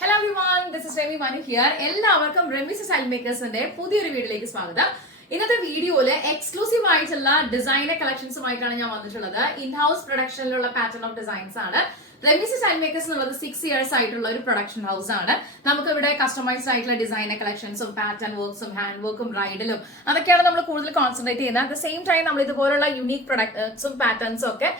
Hello everyone, this is Remi Manu here. എല്ലാവർക്കും റെമിസ് style മേക്കേഴ്സിന്റെ പുതിയൊരു വീഡിയോയിലേക്ക് സ്വാഗതം. ഇന്നത്തെ വീഡിയോയില് എക്സ്ക്ലൂസീവ് ആയിട്ടുള്ള ഡിസൈനർ കളക്ഷൻസുമായിട്ടാണ് ഞാൻ വന്നിട്ടുള്ളത്. ഇൻ ഹൗസ് പ്രൊഡക്ഷനിലുള്ള പാറ്റേൺ ഓഫ് ഡിസൈൻസ് ആണ്. റെമിസ് സ്റ്റൈൽ മേക്കേഴ്സ് എന്നുള്ളത് 6 years ആയിട്ടുള്ള ഒരു പ്രൊഡക്ഷൻ ഹൗസ് ആണ്. നമുക്ക് ഇവിടെ കസ്റ്റമൈസ്ഡ് ആയിട്ടുള്ള ഡിസൈനർ കളക്ഷൻസും പാറ്റേൺ വർക്ക്സും ഹാൻഡ് വർക്കും ബ്രൈഡലും അതൊക്കെയാണ് നമ്മൾ കൂടുതൽ കോൺസെൻട്രേറ്റ് ചെയ്യുന്നത്. അറ്റ് ദ സെയിം ടൈം നമ്മൾ ഇതുപോലുള്ള യുണീക് പ്രൊഡക്ട്സും പാറ്റേൺസും ഒക്കെ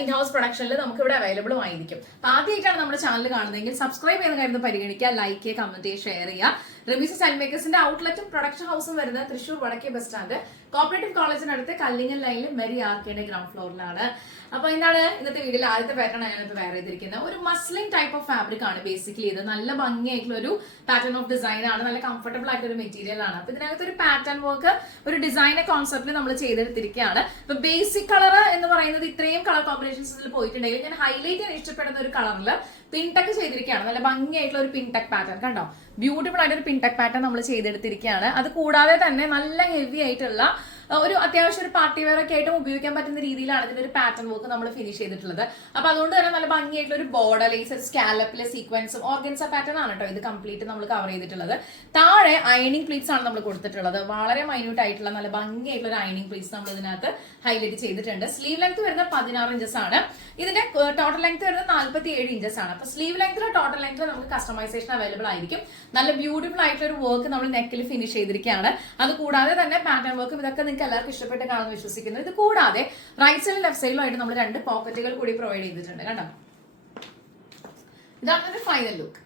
ഇൻ ഹൗസ് പ്രൊഡക്ഷനിൽ നമുക്ക് ഇവിടെ അവൈലബിളും ആയിരിക്കും. അപ്പൊ ആദ്യമായിട്ടാണ് നമ്മുടെ ചാനൽ കാണുന്നതെങ്കിൽ സബ്സ്ക്രൈബ് ചെയ്യുന്ന കാര്യം പരിഗണിക്കുക, ലൈക്ക് ചെയ്യുക, കമന്റ് ചെയ്യുക, ഷെയർ ചെയ്യുക. റെമിസ് സ്റ്റൈൽ മേക്കേഴ്സിന്റെ ഔട്ട്ലെറ്റും പ്രൊഡക്ഷൻ ഹൗസും വരുന്നത് തൃശൂർ വടക്കേ ബസ് സ്റ്റാൻഡ് കോപ്പറേറ്റീവ് കോളേജിനടുത്ത് കല്ലിങ്ങൽ ലൈനിൽ മെറി ആർക്കേന്റെ ഗ്രൗണ്ട് ഫ്ലോറിലാണ്. അപ്പൊ എന്താണ് ഇന്നത്തെ വീഡിയോയിൽ ആദ്യത്തെ പാറ്റേൺ ഞാനിപ്പോൾ വെയർ ചെയ്തിരിക്കുന്നത് ഒരു മസ്ലിൻ ടൈപ്പ് ഓഫ് ഫാബ്രിക് ആണ്. ബേസിക്കലി ഇത് നല്ല ഭംഗിയായിട്ടുള്ള ഒരു പാറ്റേൺ ഓഫ് ഡിസൈൻ ആണ്, നല്ല കംഫർട്ടബിൾ ആയിട്ടുള്ള ഒരു മെറ്റീരിയൽ ആണ്. അപ്പൊ ഇതിനകത്ത് ഒരു പാറ്റേൺ വർക്ക് ഒരു ഡിസൈനർ കോൺസെപ്റ്റിൽ നമ്മൾ ചെയ്തെടുത്തിരിക്കുകയാണ്. ഇപ്പൊ ബേസിക് കളർ എന്ന് പറയുന്നത് ഇത്രയും കളർ കോമ്പിനേഷൻസിൽ പോയിട്ടുണ്ടെങ്കിൽ ഞാൻ ഹൈലൈറ്റ് ചെയ്യാൻ ഇഷ്ടപ്പെടുന്ന ഒരു കളറിൽ പിൻടക്ക് ചെയ്തിരിക്കുകയാണ്. നല്ല ഭംഗിയായിട്ടുള്ള ഒരു പിൻടക്ക് പാറ്റേൺ കണ്ടോ, ബ്യൂട്ടിഫുൾ ആയിട്ട് ഒരു പിൻടക്ക് പാറ്റേൺ നമ്മൾ ചെയ്തെടുത്തിരിക്കുകയാണ്. അത് കൂടാതെ തന്നെ നല്ല ഹെവി ആയിട്ടുള്ള ഒരു അത്യാവശ്യം ഒരു പാർട്ടി വെയർ ഒക്കെ ആയിട്ടും ഉപയോഗിക്കാൻ പറ്റുന്ന രീതിയിലാണ് ഇതിന്റെ ഒരു പാറ്റേൺ വർക്ക് നമ്മൾ ഫിനിഷ് ചെയ്തിട്ടുള്ളത്. അപ്പൊ അതുകൊണ്ട് തന്നെ നല്ല ഭംഗിയായിട്ടുള്ള ഒരു ബോർഡർ ലേസർ സ്കാലപ്പിലെ സീക്വൻസും ഓർഗൻസ പാറ്റേൺ ആണ് കേട്ടോ ഇത് കംപ്ലീറ്റ് നമ്മൾ കവർ ചെയ്തിട്ടുള്ളത്. താഴെ അയണിംഗ് പ്ലീറ്റ്സ് ആണ് നമ്മൾ കൊടുത്തിട്ടുള്ളത്. വളരെ മൈന്യൂട്ട് ആയിട്ടുള്ള നല്ല ഭംഗിയായിട്ടുള്ള ഒരു അയണിംഗ് പ്ലീറ്റ്സ് നമ്മൾ ഇതിനകത്ത് ഹൈലൈറ്റ് ചെയ്തിട്ടുണ്ട്. സ്ലീവ് ലെങ്ത് വരുന്നത് 16 inches ആണ്. ഇതിന്റെ ടോട്ടൽ ലെങ്ത് വരുന്നത് 47 inches ആണ്. അപ്പൊ സ്ലീവ് ലെങ്ത്തിലോ ടോട്ടൽ ലെങ്ത്തിലോ നമുക്ക് കസ്റ്റമൈസേഷൻ അവൈലബിൾ ആയിരിക്കും. നല്ല ബ്യൂട്ടിഫുൾ ആയിട്ടുള്ള ഒരു വർക്ക് നമ്മൾ നെക്കിൽ ഫിനിഷ് ചെയ്തിരിക്കുകയാണ്. അത് കൂടാതെ തന്നെ പാറ്റേൺ വർക്കും ഇതൊക്കെ നിങ്ങൾക്ക് എല്ലാവർക്കും ഇഷ്ടപ്പെട്ട് കാണുമെന്ന് വിശ്വസിക്കുന്നു. ഇത് കൂടാതെ റൈറ്റ് സൈഡിലും ലെഫ്റ്റ് സൈഡിലും ആയിട്ട് നമ്മൾ 2 പോക്കറ്റുകൾ കൂടി പ്രൊവൈഡ് ചെയ്തിട്ടുണ്ട്. കണ്ടോ, ഇതാണ് ഫൈനൽ ലുക്ക്.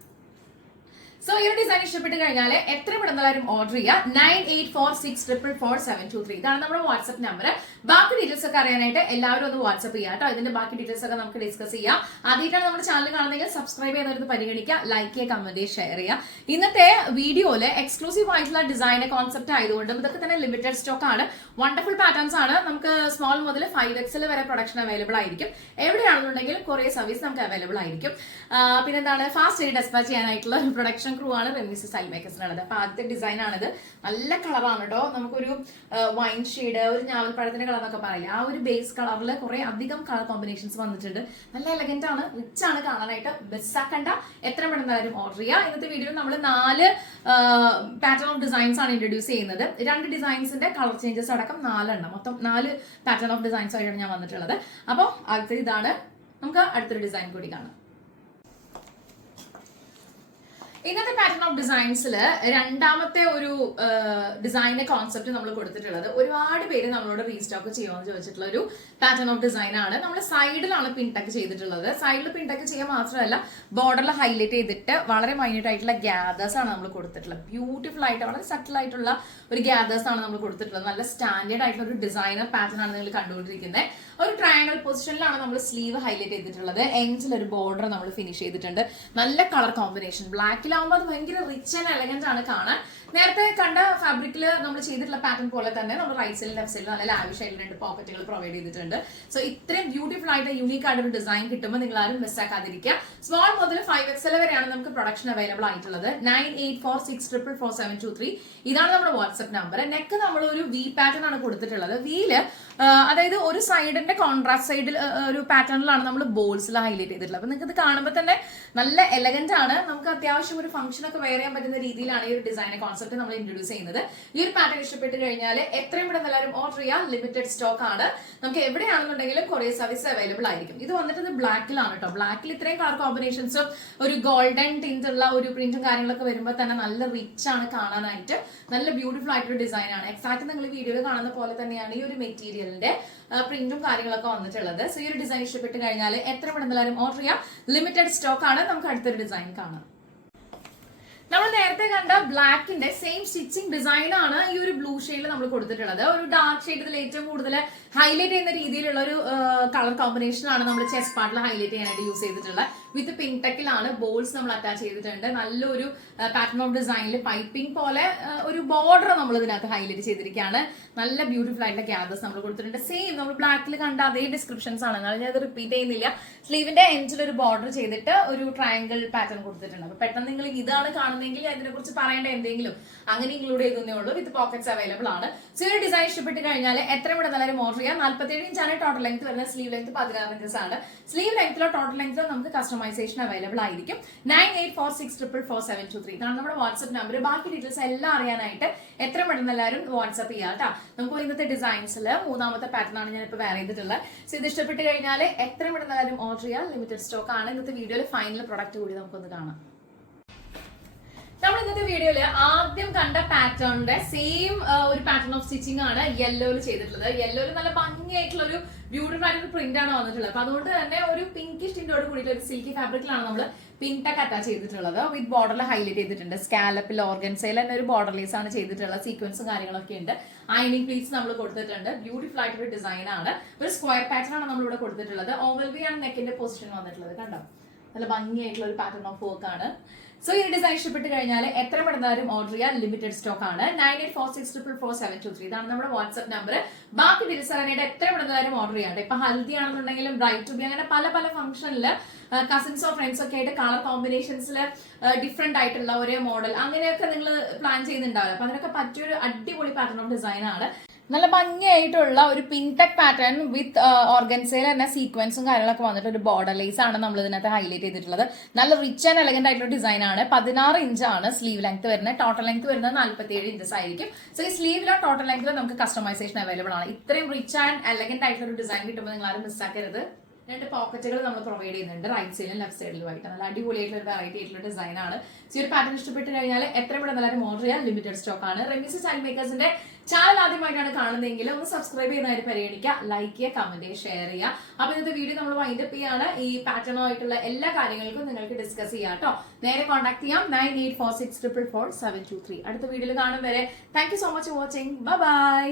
സോ ഈ ഒരു ഡിസൈൻ ഇഷ്ടപ്പെട്ട് കഴിഞ്ഞാൽ എത്ര പെട്ടെന്നാലും ഓർഡർ ചെയ്യുക. 9846444723 ഇതാണ് നമ്മുടെ വാട്സ്ആപ്പ് നമ്പർ. ബാക്കി ഡീറ്റെയിൽസ് ഒക്കെ അറിയാനായിട്ട് എല്ലാവരും ഒന്ന് വാട്സ്ആപ്പ് ചെയ്യാം കേട്ടോ. ഇതിന്റെ ബാക്കി ഡീറ്റെയിൽസ് ഒക്കെ നമുക്ക് ഡിസ്കസ് ചെയ്യാം. ആദ്യമായിട്ടാണ് നമ്മുടെ ചാനൽ കാണുന്നതെങ്കിൽ സബ്സ്ക്രൈബ് ചെയ്യുന്നവർക്ക് പരിഗണിക്കുക, ലൈക്ക് ചെയ്യുക, കമന്റ് ചെയ്യുക, ഷെയർ ചെയ്യുക. ഇന്നത്തെ വീഡിയോയില് എക്സ്ക്ലൂസീവ് ആയിട്ടുള്ള ഡിസൈനർ കോൺസെപ്റ്റ് ആയതുകൊണ്ടും ഇതൊക്കെ തന്നെ ലിമിറ്റഡ് സ്റ്റോക്ക് ആണ്. വണ്ടർഫുൾ പാറ്റേൺസ് ആണ്. നമുക്ക് സ്മോൾ മുതൽ 5XL വരെ പ്രൊഡക്ഷൻ അവൈലബിൾ ആയിരിക്കും. എവിടെയാണെന്നുണ്ടെങ്കിലും കൊറിയർ സർവീസ് നമുക്ക് അവൈലബിൾ ആയിരിക്കും. പിന്നെന്താണ് ഫാസ്റ്റ് ആയി ഡെസ്പാച്ച് ചെയ്യാനായിട്ടുള്ള ഒരു പ്രൊഡക്ഷൻ ക്രൂ ആണ് റെമിസ് സ്റ്റൈൽ മേക്കേഴ്സിനുള്ളത്. അപ്പൊ ആദ്യത്തെ ഡിസൈൻ ആണിത്. നല്ല കളറാണ് കേട്ടോ. നമുക്കൊരു വൈൻ ഷെയ്ഡ്, ഒരു ഞാവൽപ്പഴത്തിന്റെ കളർ എന്നൊക്കെ പറയില്ല, ആ ഒരു ബേസ് കളറിൽ കുറെ അധികം കളർ കോമ്പിനേഷൻസ് വന്നിട്ടുണ്ട്. നല്ല എലഗന്റ് ആണ്, റിച്ച് ആണ് കാണാനായിട്ട്. മിസ്സാക്കണ്ട, എത്ര പെട്ടെന്നാലും ഓർഡർ ചെയ്യുക. ഇന്നത്തെ വീഡിയോയിൽ നമ്മൾ 4 പാറ്റേൺ ഓഫ് ഡിസൈൻസ് ആണ് ഇൻട്രൊഡ്യൂസ് ചെയ്യുന്നത്. 2 ഡിസൈൻസിന്റെ കളർ ചേഞ്ചസ് അടക്കം 4 എണ്ണം, മൊത്തം 4 പാറ്റേൺ ഓഫ് ഡിസൈൻസ് ആയിട്ടാണ് ഞാൻ വന്നിട്ടുള്ളത്. അപ്പോൾ അടുത്ത ഇതാണ്. നമുക്ക് അടുത്തൊരു ഡിസൈൻ കൂടി കാണാം. ഇന്നത്തെ പാറ്റേൺ ഓഫ് ഡിസൈൻസിൽ രണ്ടാമത്തെ ഒരു ഡിസൈനർ കോൺസെപ്റ്റ് നമ്മൾ കൊടുത്തിട്ടുള്ളത് ഒരുപാട് പേര് നമ്മളോട് റീസ്റ്റോക്ക് ചെയ്യുമെന്ന് ചോദിച്ചിട്ടുള്ള ഒരു പാറ്റേൺ ഓഫ് ഡിസൈൻ ആണ്. നമ്മൾ സൈഡിലാണ് പിൻടക്ക് ചെയ്തിട്ടുള്ളത്. സൈഡിൽ പിൻടക്ക് ചെയ്യാൻ മാത്രമല്ല ബോർഡറിൽ ഹൈലൈറ്റ് ചെയ്തിട്ട് വളരെ മൈന്യൂട്ട് ആയിട്ടുള്ള ഗ്യാദേഴ്സ് ആണ് നമ്മൾ കൊടുത്തിട്ടുള്ളത്. ബ്യൂട്ടിഫുൾ ആയിട്ട് വളരെ സട്ടിൽ ആയിട്ടുള്ള ഒരു ഗ്യാദേഴ്സ് ആണ് നമ്മൾ കൊടുത്തിട്ടുള്ളത്. നല്ല സ്റ്റാൻഡേർഡ് ആയിട്ടുള്ള ഒരു ഡിസൈനർ പാറ്റേൺ ആണ് നിങ്ങൾ കണ്ടുകൊണ്ടിരിക്കുന്നത്. ഒരു ട്രയാങ്കിൾ പൊസിഷനിലാണ് നമ്മൾ സ്ലീവ് ഹൈലൈറ്റ് ചെയ്തിട്ടുള്ളത്. എൻഡിൽ ഒരു ബോർഡർ നമ്മൾ ഫിനിഷ് ചെയ്തിട്ടുണ്ട്. നല്ല കളർ കോമ്പിനേഷൻ. ബ്ലാക്കിലാവുമ്പോൾ അത് ഭയങ്കര റിച്ച് ആൻഡ് എലഗന്റ് ആണ് കാണാൻ. നേരത്തെ കണ്ട ഫാബ്രിക്കിൽ നമ്മൾ ചെയ്തിട്ടുള്ള പാറ്റേൺ പോലെ തന്നെ നമ്മൾ റൈറ്റ് സൈഡിൽ ലെഫ്റ്റ് സൈഡിൽ നല്ല ലാവിഷ് ആയിട്ട് 2 പോക്കറ്റുകൾ പ്രൊവൈഡ് ചെയ്തിട്ടുണ്ട്. സോ ഇത്രയും ബ്യൂട്ടിഫുൾ ആയിട്ട് യൂണീക്ക് ആയിട്ട് ഒരു ഡിസൈൻ കിട്ടുമ്പോൾ നിങ്ങൾ ആരും മിസ്സാക്കാതിരിക്കുക. സ്മോൾ മുതൽ 5XL വരെയാണ് നമുക്ക് പ്രൊഡക്ഷൻ അവൈലബിൾ ആയിട്ടുള്ളത്. 9846444723 ഇതാണ് നമ്മുടെ വാട്സ്ആപ്പ് നമ്പർ. നെക്ക് നമ്മൾ ഒരു വി പാറ്റേൺ ആണ് കൊടുത്തിട്ടുള്ളത്. വീല് അതായത് ഒരു സൈഡിന്റെ കോൺട്രാസ്റ്റ് സൈഡിൽ ഒരു പാറ്റേണിലാണ് നമ്മൾ ബോൾസിൽ ഹൈലൈറ്റ് ചെയ്തിട്ടുള്ളത്. അപ്പൊ നിങ്ങൾക്ക് ഇത് കാണുമ്പോൾ തന്നെ നല്ല എലഗന്റ് ആണ്. നമുക്ക് അത്യാവശ്യം ഒരു ഫംഗ്ഷൻ ഒക്കെ വെയർ ചെയ്യാൻ പറ്റുന്ന രീതിയിലാണ് ഈ ഒരു ഡിസൈനർ കോൺസെപ്റ്റ് നമ്മൾ ഇൻട്രൊഡ്യൂസ് ചെയ്യുന്നത്. ഈ ഒരു പാറ്റേൺ ഇഷ്ടപ്പെട്ട് കഴിഞ്ഞാൽ എത്രയും പെട്ടെന്ന് എല്ലാവരും ഓർഡർ ചെയ്യാം. ലിമിറ്റഡ് സ്റ്റോക്ക് ആണ്. നമുക്ക് എവിടെയാണെന്നുണ്ടെങ്കിലും കൊറിയർ സർവീസ് അവൈലബിൾ ആയിരിക്കും. ഇത് വന്നിട്ട് ബ്ലാക്കിലാണ് കേട്ടോ. ബ്ലാക്കിൽ ഇത്രയും കളർ കോമ്പിനേഷൻസും ഒരു ഗോൾഡൻ ടിന്റ് ഉള്ള ഒരു പ്രിന്റും കാര്യങ്ങളൊക്കെ വരുമ്പോൾ തന്നെ നല്ല റിച്ച് ആണ് കാണാനായിട്ട്. നല്ല ബ്യൂട്ടിഫുൾ ആയിട്ടൊരു ഡിസൈൻ ആണ്. എക്സാക്ട് നിങ്ങൾ വീഡിയോയിൽ കാണുന്ന പോലെ തന്നെയാണ് ഈ ഒരു മെറ്റീരിയലിന്റെ പ്രിന്റും കാര്യങ്ങളൊക്കെ വന്നിട്ടുള്ളത്. സോ ഈ ഒരു ഡിസൈൻ ഇഷ്ടപ്പെട്ട് കഴിഞ്ഞാൽ എത്ര പെട്ടെന്ന് എല്ലാവരും ഓർഡർ ചെയ്യാം. ലിമിറ്റഡ് സ്റ്റോക്ക് ആണ്. നമുക്ക് അടുത്തൊരു ഡിസൈൻ കാണാം. നമ്മൾ നേരത്തെ കണ്ട ബ്ലാക്കിന്റെ സെയിം സ്റ്റിച്ചിങ് ഡിസൈൻ ആണ് ഈ ഒരു ബ്ലൂ ഷെയ്ഡിൽ നമ്മൾ കൊടുത്തിട്ടുള്ളത്. ഒരു ഡാർക്ക് ഷെയ്ഡ് ഇതിൽ ഏറ്റവും കൂടുതൽ ഹൈലൈറ്റ് ചെയ്യുന്ന രീതിയിലുള്ള ഒരു കളർ കോമ്പിനേഷൻ ആണ് നമ്മൾ ചെസ്റ്റ് പാർട്ടിൽ ഹൈലൈറ്റ് ചെയ്യാനായിട്ട് യൂസ് ചെയ്തിട്ടുള്ളത്. വിത്ത് പിൻടെക്കിലാണ് ബോൾസ് നമ്മൾ അറ്റാച്ച് ചെയ്തിട്ടുണ്ട്. നല്ലൊരു പാറ്റേൺ ഓഫ് ഡിസൈനിൽ പൈപ്പിംഗ് പോലെ ഒരു ബോർഡർ നമ്മൾ ഇതിനകത്ത് ഹൈലൈറ്റ് ചെയ്തിരിക്കുകയാണ്. നല്ല ബ്യൂട്ടിഫുൾ ആയിട്ടുള്ള ക്യാബേഴ്സ് നമ്മൾ കൊടുത്തിട്ടുണ്ട്. സെയിം നമ്മൾ ബ്ലാക്കിൽ കണ്ട അതേ ഡിസ്ക്രിപ്ഷൻസ് ആണ്. ഞാൻ അത് റിപ്പീറ്റ് ചെയ്യുന്നില്ല. സ്ലീവിന്റെ എൻഡിൽ ഒരു ബോർഡർ ചെയ്തിട്ട് ഒരു ട്രയാങ്കിൾ പാറ്റേൺ കൊടുത്തിട്ടുണ്ട്. അപ്പൊ പെട്ടെന്ന് നിങ്ങൾ ഇതാണ് കാണുന്നെങ്കിൽ അതിനെ കുറിച്ച് പറയേണ്ട എന്തെങ്കിലും അങ്ങനെ ഇൻക്ലൂഡ് ചെയ്തേ ഉള്ളൂ. വിത്ത് പോക്കറ്റ്സ് അവൈലബിൾ ആണ്. സോ ഒരു ഡിസൈൻ ഇഷ്ടപ്പെട്ട് കഴിഞ്ഞാൽ എത്ര ഇവിടെ നല്ലൊരു ഓർഡർ ചെയ്യാം. 47 ഇഞ്ചാണ് ടോട്ടൽ ലെങ്ത് വരുന്നത്. സ്ലീവ് ലെങ്ത് 16 inches ആണ്. സ്ലീവ് ലെങ്ത്തിലോ ടോട്ടൽ ലെങ്ത്തിലോ നമുക്ക് കസ്റ്റമർ കസ്റ്റമൈസേഷൻ അവൈലബിൾ ആയിരിക്കും. 9846444723 ഇതാണ് നമ്മുടെ വാട്സ്ആപ്പ് നമ്പർ. ബാക്കി ഡീറ്റെയിൽസ് എല്ലാം അറിയാനായിട്ട് എത്ര പെട്ടെന്ന് എല്ലാവരും വാട്സ്ആപ്പ് ചെയ്യാം കേട്ടോ. നമുക്ക് ഇന്നത്തെ ഡിസൈൻസിൽ മൂന്നാമത്തെ പാറ്റേൺ ആണ് ഞാൻ ഇപ്പോൾ വെയർ ചെയ്തിട്ടുള്ളത്. സോ ഇത് ഇഷ്ടപ്പെട്ട് കഴിഞ്ഞാൽ എത്ര പെട്ടെന്ന് എല്ലാവരും ഓർഡർ ചെയ്യാം. ലിമിറ്റഡ് സ്റ്റോക്ക് ആണ്. ഇന്നത്തെ വീഡിയോയിൽ ഫൈനൽ പ്രൊഡക്റ്റ് കൂടി നമുക്കൊന്ന് കാണാം. നമ്മൾ ഇന്നത്തെ വീഡിയോയില് ആദ്യം കണ്ട പാറ്റേണിന്റെ സെയിം ഒരു പാറ്റേൺ ഓഫ് സ്റ്റിച്ചിങ് ആണ് യെല്ലോയിൽ ചെയ്തിട്ടുള്ളത്. യെല്ലോയിൽ നല്ല ഭംഗിയായിട്ടുള്ള ഒരു ബ്യൂട്ടിഫുൾ ആയിട്ടുള്ള പ്രിന്റ് ആണ് വന്നിട്ടുള്ളത്. അപ്പൊ അതുകൊണ്ട് തന്നെ ഒരു പിങ്കിഷ് ടിന്റോട് കൂടിയിട്ട് ഒരു സിൽക്കി ഫാബ്രിക്കിലാണ് നമ്മൾ പിങ്ക് ടെക്ക് അറ്റാച്ച് ചെയ്തിട്ടുള്ളത്. വിത്ത് ബോർഡറിൽ ഹൈലൈറ്റ് ചെയ്തിട്ടുണ്ട്. സ്കാലപ്പിൽ ഓർഗൻസയിൽ തന്നെ ഒരു ബോർഡർ ലേസ് ആണ് ചെയ്തിട്ടുള്ളത്. സീക്വൻസും കാര്യങ്ങളൊക്കെ ഉണ്ട്. ഐനിങ് പ്ലീറ്റ്സ് നമ്മൾ കൊടുത്തിട്ടുണ്ട്. ബ്യൂട്ടിഫുൾ ആയിട്ടൊരു ഡിസൈൻ ആണ്. ഒരു സ്ക്വയർ പാറ്റേൺ ആണ് നമ്മൾ ഇവിടെ കൊടുത്തിട്ടുള്ളത്. ഓവൽ വി ആണ് നെക്കിന്റെ പൊസിഷൻ വന്നിട്ടുള്ളത്. കണ്ടോ, നല്ല ഭംഗിയായിട്ടുള്ള ഒരു പാറ്റേൺ ഓഫ് വർക്ക് ആണ്. സോ ഈ ഡിസൈൻ ഇഷ്ടപ്പെട്ട് കഴിഞ്ഞാൽ എത്ര പെട്ടെന്നാലും ഓർഡർ ചെയ്യാൻ ലിമിറ്റഡ് സ്റ്റോക്ക് ആണ്. 9846444723 ഇതാണ് നമ്മുടെ വാട്സ്ആപ്പ് നമ്പർ. ബാക്കി ഡീറ്റെയിൽസ് അറിയാനായിട്ട് എത്ര പെട്ടെന്നാലും ഓർഡർ ചെയ്യാം. ഇപ്പൊ ഹൽദി ആണെന്നുണ്ടെങ്കിലും ബ്രൈറ്റ് ടു ബി അങ്ങനെ പല പല ഫംഗ്ഷനിൽ കസിൻസോ ഫ്രണ്ട്സോ ഒക്കെ ആയിട്ട് കളർ കോമ്പിനേഷൻസിൽ ഡിഫറെന്റ് ആയിട്ടുള്ള ഒരേ മോഡൽ അങ്ങനെയൊക്കെ നിങ്ങൾ പ്ലാൻ ചെയ്യുന്നുണ്ടാവില്ല. അപ്പൊ അതിനൊക്കെ പറ്റിയൊരു അടിപൊളി പാറ്റേൺ ഓഫ് ഡിസൈൻ ആണ്. നല്ല ഭംഗിയായിട്ടുള്ള ഒരു പിങ്ക് ടെക് പാറ്റേൺ വിത്ത് ഓർഗൻസയിൽ തന്നെ സീക്വൻസും കാര്യങ്ങളൊക്കെ വന്നിട്ട് ഒരു ബോർഡർ ലേസ് ആണ് നമ്മൾ ഇതിനകത്ത് ഹൈലൈറ്റ് ചെയ്തിട്ടുള്ളത്. നല്ല റിച്ച് ആൻഡ് എലഗന്റ് ആയിട്ടുള്ള ഡിസൈൻ ആണ്. 16 ഇഞ്ചാണ് സ്ലീവ് ലെങ്ത് വരുന്നത്. ടോട്ടൽ ലെങ്ത് വരുന്നത് 47 ഇഞ്ചസ് ആയിരിക്കും. സോ ഈ സ്ലീവിലോ ടോട്ടൽ ലെങ്തിലോ നമുക്ക് കസ്റ്റമൈസേഷൻ അവൈലബിൾ ആണ്. ഇത്രയും റിച്ച് ആൻഡ് എലഗന്റ് ആയിട്ടുള്ള ഒരു ഡിസൈൻ കിട്ടുമ്പോൾ നിങ്ങൾ ആരും മിസ്സാക്കരുത്. 2 പോക്കറ്റുകൾ നമ്മൾ പ്രൊവൈഡ് ചെയ്യുന്നുണ്ട്, റൈറ്റ് സൈഡിലും ലെഫ്റ്റ് സൈഡിലും ആയിട്ട്. നല്ല അടിപൊളിയായിട്ടുള്ള ഒരു വെറൈറ്റി ആയിട്ടുള്ള ഡിസൈൻ ആണ്. ഈ ഒരു പാറ്റേൺ ഇഷ്ടപ്പെട്ട് കഴിഞ്ഞാൽ എത്ര പെട്ടെന്ന് എല്ലാവരും ഓർഡർ ചെയ്യാൻ ലിമിറ്റഡ് സ്റ്റോക്ക് ആണ്. റെമിസ് സ്റ്റൈൽ മേക്കേഴ്സിന്റെ ചാനൽ ആദ്യമായിട്ടാണ് കാണുന്നതെങ്കിൽ ഒന്ന് സബ്സ്ക്രൈബ് ചെയ്യുന്നതായിട്ട് പരിഗണിക്കുക, ലൈക്ക് ചെയ്യുക, കമന്റ് ചെയ്യുക, ഷെയർ ചെയ്യുക. അപ്പൊ ഇന്നത്തെ വീഡിയോ നമ്മൾ വൈൻഡപ്പ് ചെയ്യാണ്. ഈ പാറ്റേണുമായിട്ടുള്ള എല്ലാ കാര്യങ്ങൾക്കും നിങ്ങൾക്ക് ഡിസ്കസ് ചെയ്യാം കേട്ടോ. നേരെ കോൺടാക്ട് ചെയ്യാം 9846444723. അടുത്ത വീഡിയോയിൽ കാണും വരെ thank you so much for watching. By.